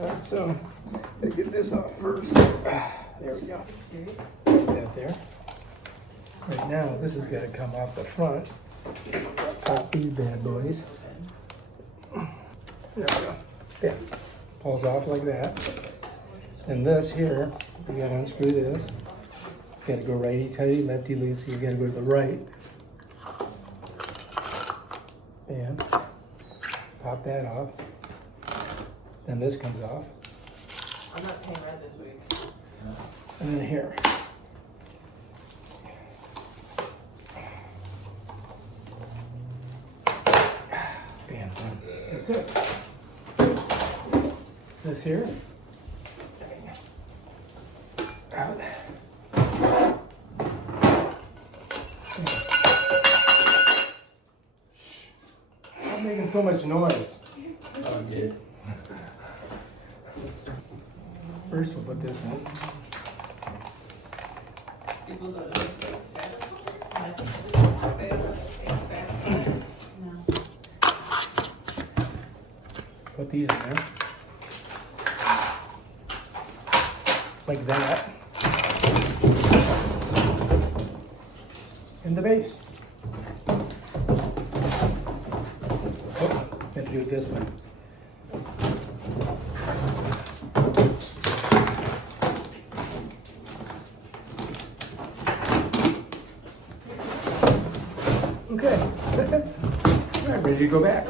Alright, so gotta get this off first. There we go. Put that there. Right now, this is gonna come off the front. Pop these bad boys. There we go. Yeah, pulls off like that. And this here, you gotta unscrew this. You gotta go righty-tighty, lefty-loosey. You gotta go to the right. And pop that off. Then this comes off. I'm not paying rent this week. And then here. Bam, bam. That's it. This here. Out. I'm making so much noise. Oh, yeah. First, we'll put this in. People go to Put these in there. Like that. In the base. Oh, gotta do it this way. Okay. All right, ready to go back.